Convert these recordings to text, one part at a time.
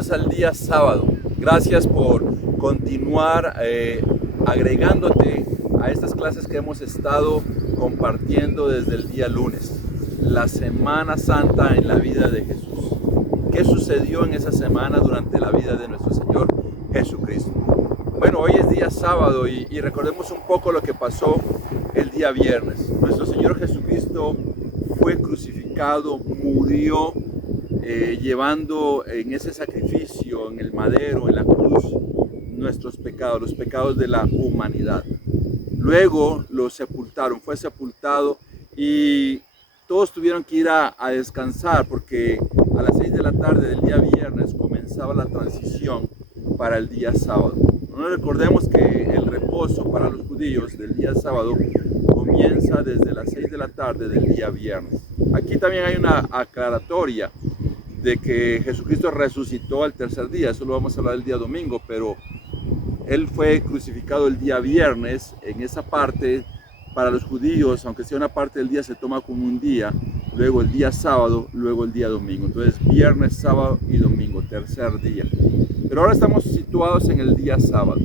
Llegamos al día sábado. Gracias por continuar agregándote a estas clases que hemos estado compartiendo desde el día lunes. La Semana Santa en la vida de Jesús. ¿Qué sucedió en esa semana durante la vida de nuestro Señor Jesucristo? Bueno, hoy es día sábado y recordemos un poco lo que pasó el día viernes. Nuestro Señor Jesucristo fue crucificado, murió, llevando en ese sacrificio, en el madero, en la cruz, nuestros pecados, los pecados de la humanidad. Luego lo sepultaron, fue sepultado y todos tuvieron que ir a descansar porque a las 6 de la tarde del día viernes comenzaba la transición para el día sábado. No recordemos que el reposo para los judíos del día sábado comienza desde las 6 de la tarde del día viernes. Aquí también hay una aclaratoria de que Jesucristo resucitó al tercer día, eso lo vamos a hablar el día domingo, pero Él fue crucificado el día viernes. En esa parte, para los judíos, aunque sea una parte del día, se toma como un día, luego el día sábado, luego el día domingo. Entonces, viernes, sábado y domingo, tercer día. Pero ahora estamos situados en el día sábado.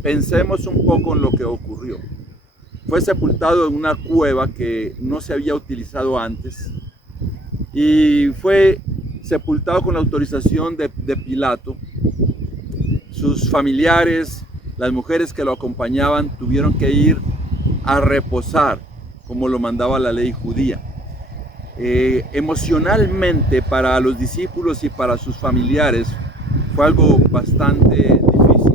Pensemos un poco en lo que ocurrió. Fue sepultado en una cueva que no se había utilizado antes y fue sepultado con la autorización de Pilato. Sus familiares, las mujeres que lo acompañaban, tuvieron que ir a reposar, como lo mandaba la ley judía. Emocionalmente para los discípulos y para sus familiares fue algo bastante difícil.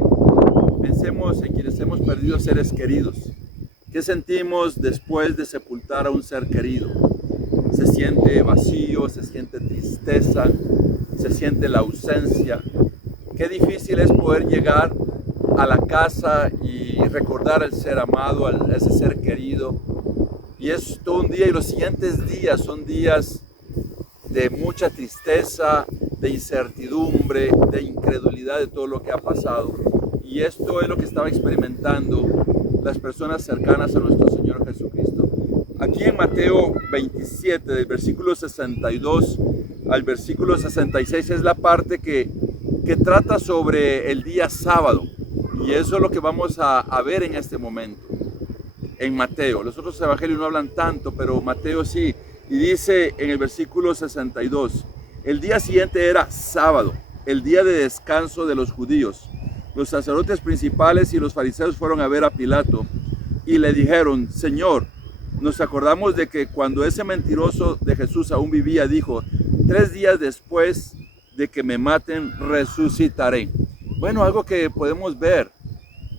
Pensemos en quienes hemos perdido seres queridos. ¿Qué sentimos después de sepultar a un ser querido? Se siente vacío, se siente tristeza, se siente la ausencia. Qué difícil es poder llegar a la casa y recordar al ser amado, a ese ser querido. Y es todo un día, y los siguientes días son días de mucha tristeza, de incertidumbre, de incredulidad de todo lo que ha pasado. Y esto es lo que estaba experimentando las personas cercanas a nuestro Señor Jesucristo. Aquí en Mateo 27, del versículo 62 al versículo 66, es la parte que trata sobre el día sábado. Y eso es lo que vamos a ver en este momento, en Mateo. Los otros evangelios no hablan tanto, pero Mateo sí. Y dice en el versículo 62, el día siguiente era sábado, el día de descanso de los judíos. Los sacerdotes principales y los fariseos fueron a ver a Pilato y le dijeron: Señor, nos acordamos de que cuando ese mentiroso de Jesús aún vivía, dijo: 3 días después de que me maten, resucitaré. Bueno, algo que podemos ver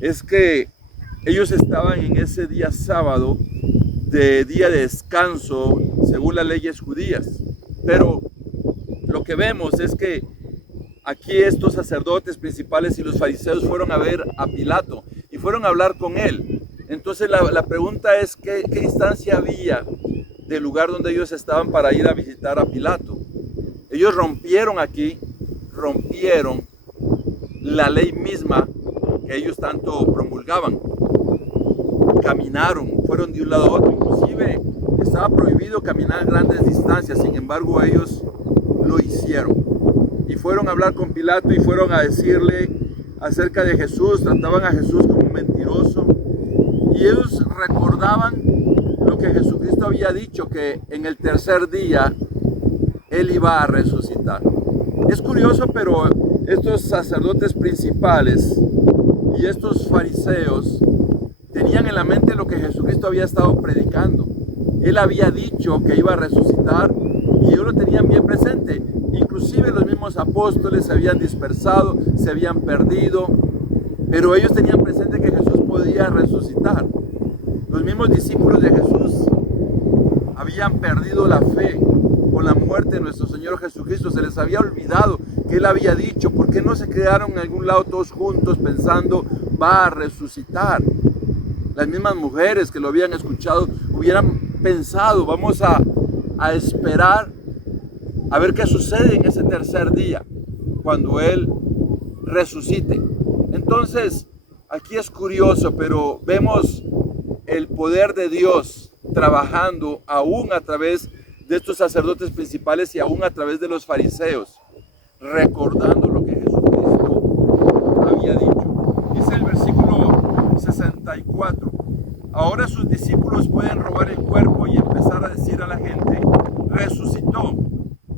es que ellos estaban en ese día sábado de día de descanso según las leyes judías. Pero lo que vemos es que aquí estos sacerdotes principales y los fariseos fueron a ver a Pilato y fueron a hablar con él. Entonces la pregunta es, ¿qué instancia había del lugar donde ellos estaban para ir a visitar a Pilato? Ellos rompieron la ley misma que ellos tanto promulgaban. Caminaron, fueron de un lado a otro, inclusive estaba prohibido caminar grandes distancias, sin embargo ellos lo hicieron. Y fueron a hablar con Pilato y fueron a decirle acerca de Jesús, trataban a Jesús como un mentiroso. Y ellos recordaban lo que Jesucristo había dicho, que en el tercer día Él iba a resucitar. Es curioso, pero estos sacerdotes principales y estos fariseos tenían en la mente lo que Jesucristo había estado predicando. Él había dicho que iba a resucitar y ellos lo tenían bien presente. Inclusive los mismos apóstoles se habían dispersado, se habían perdido, pero ellos tenían presente que Jesús podía resucitar. Los mismos discípulos de Jesús habían perdido la fe con la muerte de nuestro Señor Jesucristo. Se les había olvidado que Él había dicho. ¿Por qué no se quedaron en algún lado todos juntos pensando: va a resucitar? Las mismas mujeres que lo habían escuchado hubieran pensado: vamos a esperar a ver qué sucede en ese tercer día, cuando Él resucite. Entonces, aquí es curioso, pero vemos el poder de Dios trabajando aún a través de estos sacerdotes principales y aún a través de los fariseos. recordando lo que Jesucristo había dicho. Dice el versículo 64, ahora sus discípulos pueden robar el cuerpo y empezar a decir a la gente, resucitó.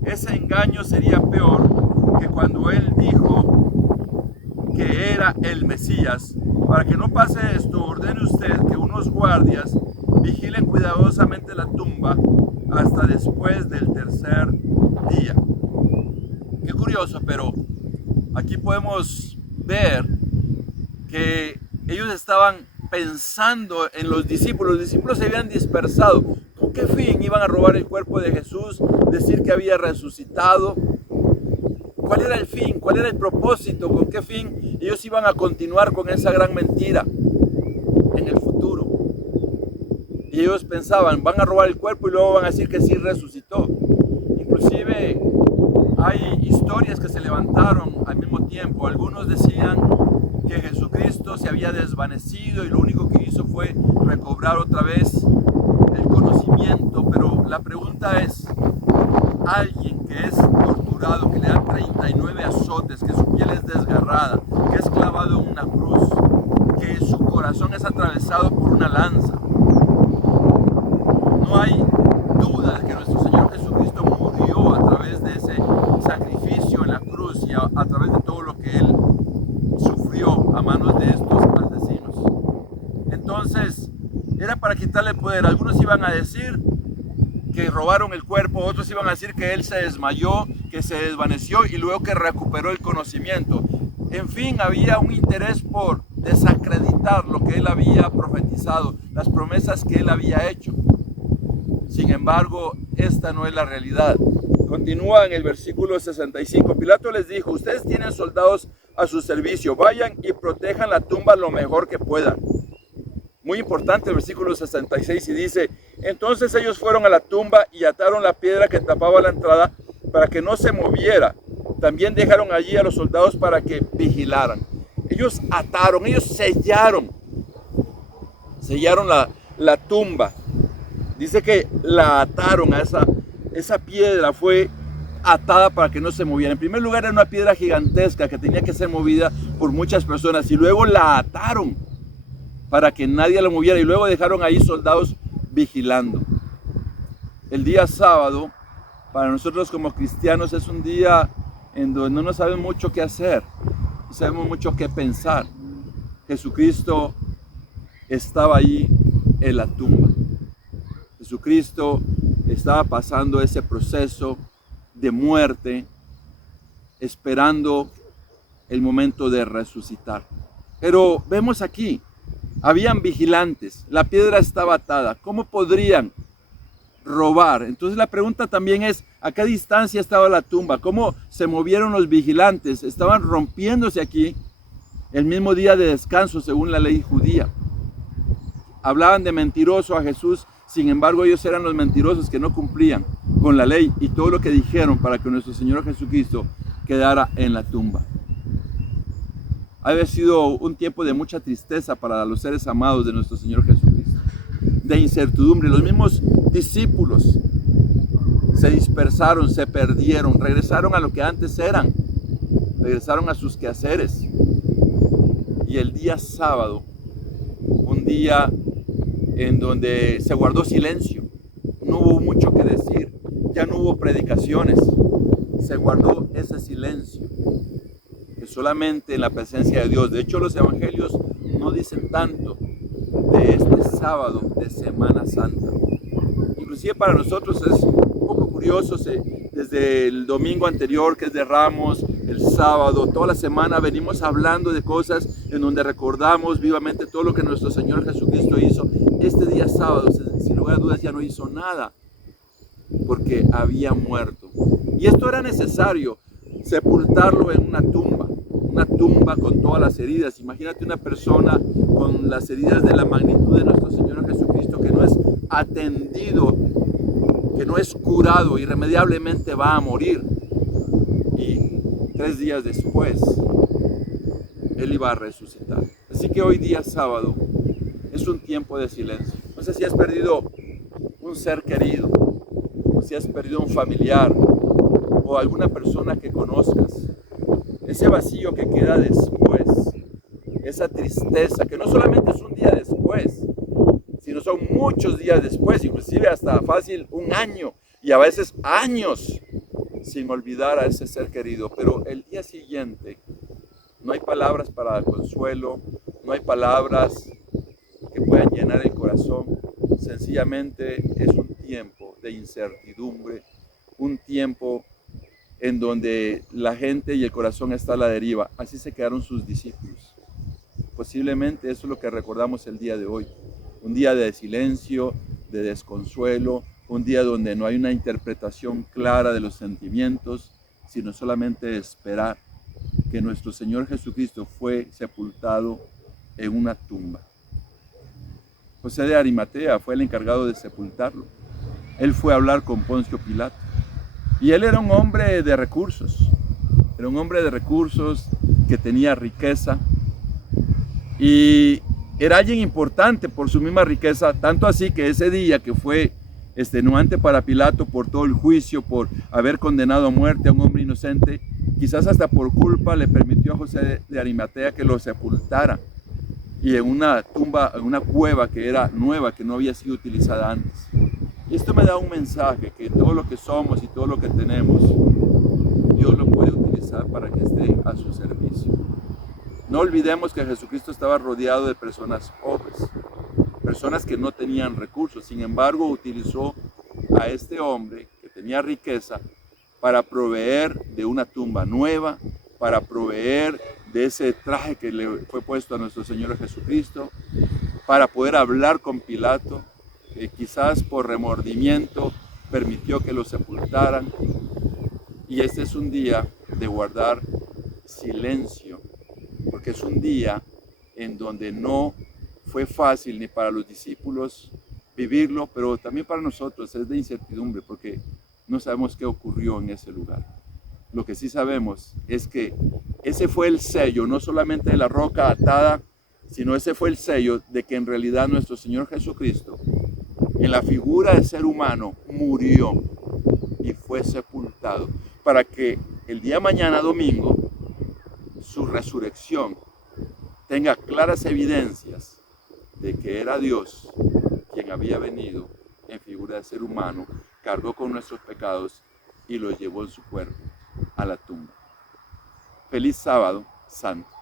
Ese engaño sería peor que cuando él dijo que era el Mesías. Para que no pase esto, ordene usted que unos guardias vigilen cuidadosamente la tumba hasta después del tercer día. Qué curioso, pero aquí podemos ver que ellos estaban pensando en los discípulos. Los discípulos se habían dispersado. ¿Con qué fin iban a robar el cuerpo de Jesús? Decir que había resucitado. ¿Cuál era el fin? ¿Cuál era el propósito? ¿Con qué fin ellos iban a continuar con esa gran mentira en el futuro? Y ellos pensaban, van a robar el cuerpo y luego van a decir que sí resucitó. Inclusive hay historias que se levantaron al mismo tiempo. Algunos decían que Jesucristo se había desvanecido y lo único que hizo fue recobrar otra vez el conocimiento. Pero la pregunta es, alguien que es torturado, que le dan 39 azotes, que su piel es desgarrada, que es clavado en una cruz, que su corazón es atravesado por una lanza. No hay duda de que nuestro Señor Jesucristo murió a través de ese sacrificio en la cruz y a través de todo lo que Él sufrió a manos de estos asesinos. Entonces, era para quitarle el poder. Algunos iban a decir que robaron el cuerpo, otros iban a decir que él se desmayó, que se desvaneció y luego que recuperó el conocimiento. En fin, había un interés por desacreditar lo que él había profetizado, las promesas que él había hecho. Sin embargo, esta no es la realidad. Continúa en el versículo 65. Pilato les dijo, ustedes tienen soldados a su servicio, vayan y protejan la tumba lo mejor que puedan. Muy importante el versículo 66 y dice, entonces ellos fueron a la tumba y ataron la piedra que tapaba la entrada para que no se moviera. También dejaron allí a los soldados para que vigilaran. Ellos ataron, ellos sellaron la tumba. Dice que la ataron a esa piedra, fue atada para que no se moviera. En primer lugar era una piedra gigantesca que tenía que ser movida por muchas personas y luego la ataron para que nadie la moviera y luego dejaron ahí soldados vigilando. El día sábado para nosotros como cristianos es un día en donde no sabemos mucho qué hacer, no sabemos mucho qué pensar. Jesucristo estaba ahí en la tumba. Jesucristo estaba pasando ese proceso de muerte, esperando el momento de resucitar. Pero vemos aquí, habían vigilantes, la piedra estaba atada. ¿Cómo podrían robar? Entonces la pregunta también es, ¿a qué distancia estaba la tumba? ¿Cómo se movieron los vigilantes? Estaban rompiéndose aquí el mismo día de descanso según la ley judía. Hablaban de mentiroso a Jesús, sin embargo ellos eran los mentirosos que no cumplían con la ley y todo lo que dijeron para que nuestro Señor Jesucristo quedara en la tumba. Ha sido un tiempo de mucha tristeza para los seres amados de nuestro Señor Jesucristo, de incertidumbre. Los mismos discípulos se dispersaron, se perdieron, regresaron a lo que antes eran, regresaron a sus quehaceres. Y el día sábado, un día en donde se guardó silencio, no hubo mucho que decir, ya no hubo predicaciones, se guardó ese silencio. Solamente en la presencia de Dios. De hecho, los evangelios no dicen tanto de este sábado de Semana Santa. Inclusive para nosotros es un poco curioso, desde el domingo anterior, que es de Ramos, el sábado, toda la semana venimos hablando de cosas en donde recordamos vivamente todo lo que nuestro Señor Jesucristo hizo. Este día sábado, sin lugar a dudas, ya no hizo nada, porque había muerto. Y esto era necesario, sepultarlo en una tumba con todas las heridas. Imagínate una persona con las heridas de la magnitud de nuestro Señor Jesucristo que no es atendido, que no es curado, irremediablemente va a morir. Y 3 días después, Él iba a resucitar. Así que hoy día sábado es un tiempo de silencio. No sé si has perdido un ser querido, o si has perdido un familiar, o alguna persona que conozcas, ese vacío que queda después, esa tristeza que no solamente es un día después, sino son muchos días después, inclusive hasta fácil un año y a veces años sin olvidar a ese ser querido. Pero el día siguiente no hay palabras para dar consuelo, no hay palabras que puedan llenar el corazón. Sencillamente es un tiempo de incertidumbre, un tiempo en donde la gente y el corazón está a la deriva. Así se quedaron sus discípulos. Posiblemente eso es lo que recordamos el día de hoy. Un día de silencio, de desconsuelo, un día donde no hay una interpretación clara de los sentimientos, sino solamente esperar que nuestro Señor Jesucristo fue sepultado en una tumba. José de Arimatea fue el encargado de sepultarlo. Él fue a hablar con Poncio Pilato. Y él era un hombre de recursos. Era un hombre de recursos que tenía riqueza. Y era alguien importante por su misma riqueza, tanto así que ese día que fue extenuante para Pilato por todo el juicio, por haber condenado a muerte a un hombre inocente, quizás hasta por culpa le permitió a José de Arimatea que lo sepultara. Y en una tumba, en una cueva que era nueva, que no había sido utilizada antes. Y esto me da un mensaje, que todo lo que somos y todo lo que tenemos, Dios lo puede utilizar para que esté a su servicio. No olvidemos que Jesucristo estaba rodeado de personas pobres, personas que no tenían recursos. Sin embargo, utilizó a este hombre que tenía riqueza para proveer de una tumba nueva, para proveer de ese traje que le fue puesto a nuestro Señor Jesucristo, para poder hablar con Pilato, que quizás por remordimiento permitió que lo sepultaran. Y este es un día de guardar silencio, porque es un día en donde no fue fácil ni para los discípulos vivirlo, pero también para nosotros es de incertidumbre, porque no sabemos qué ocurrió en ese lugar. Lo que sí sabemos es que ese fue el sello, no solamente de la roca atada, sino ese fue el sello de que en realidad nuestro Señor Jesucristo, en la figura de ser humano, murió y fue sepultado, para que el día mañana, domingo, su resurrección tenga claras evidencias de que era Dios quien había venido en figura de ser humano, cargó con nuestros pecados y los llevó en su cuerpo a la tumba. Feliz sábado santo.